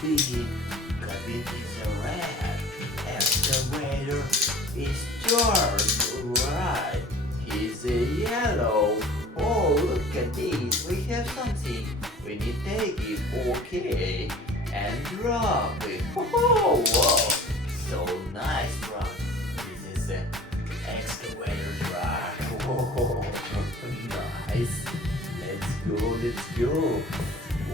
big. Garbage is a red. Excavator is dark. Right. He's a yellow. Oh, look at this. We have something. We need to take it. Okay. And drop it. Oh, whoa. So nice truck. This is an excavator truck. Whoa. Nice. Let's go.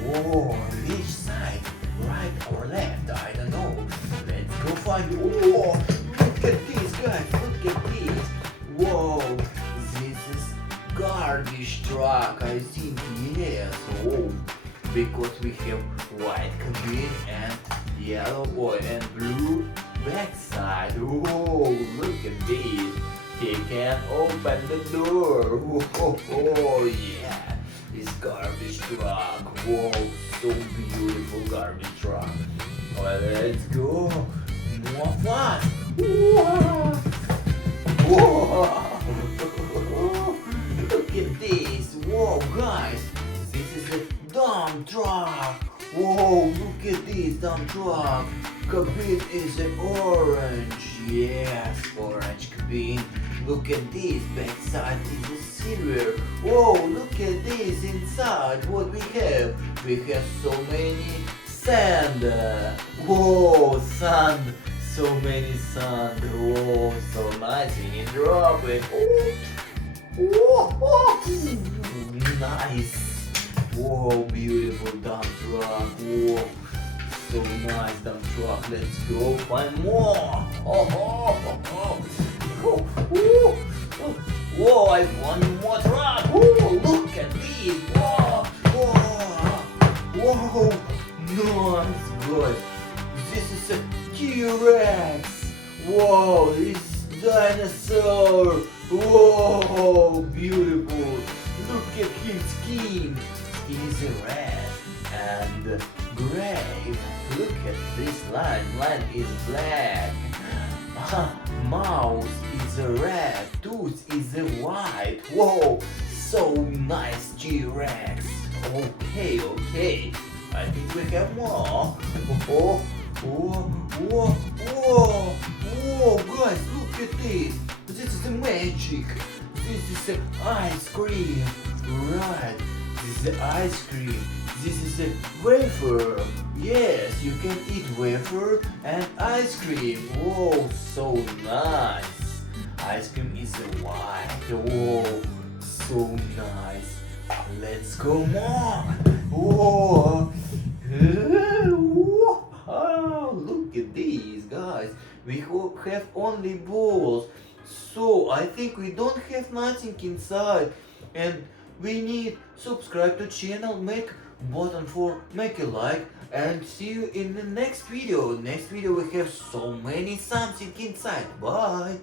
Oh, which side? Right or left? I don't know. Let's go find it. Oh, look at this, guys. Look at this. Whoa, this is garbage truck. I think yes. Oh, because we have white cabin and yellow and blue backside. Oh, look at this. He can open the door. Oh, yeah. This garbage truck. Whoa, so beautiful garbage truck. Well, let's go. More fun. Whoa. Whoa. Look at this. Whoa, guys. This is a dump truck. Whoa, look at this dump truck. Cabin is orange. Yes, orange cabin. Look at this, backside is a silver. Whoa, look at this inside. What we have? We have so many sand. Whoa, sand. So many sand. Whoa, so nice. We can drop it. Whoa, nice. Whoa, beautiful dump truck. Whoa, so nice dump truck. Let's go find more. Whoa, I want more truck. Whoa, look at this. Whoa, nice, good. This is a T-Rex. Whoa, this dinosaur. Whoa, beautiful. Look at his skin. Skin is red and gray. Look at this line. Line is black. Mouth is a red, tooth is a white. Whoa, so nice T-Rex. Okay. I think we have more. Whoa, guys, look at this. This is a magic. This is an ice cream. Right, this is ice cream. This is a wafer. Yes, you can eat wafer and ice cream. Whoa, so nice. Ice cream is white. Whoa, so nice. Let's go more. Whoa. Look at these, guys. We have only balls. So I think we don't have nothing inside. And we need subscribe to channel, make button for make a like, and see you in the next video. Next video we have so many something inside. Bye.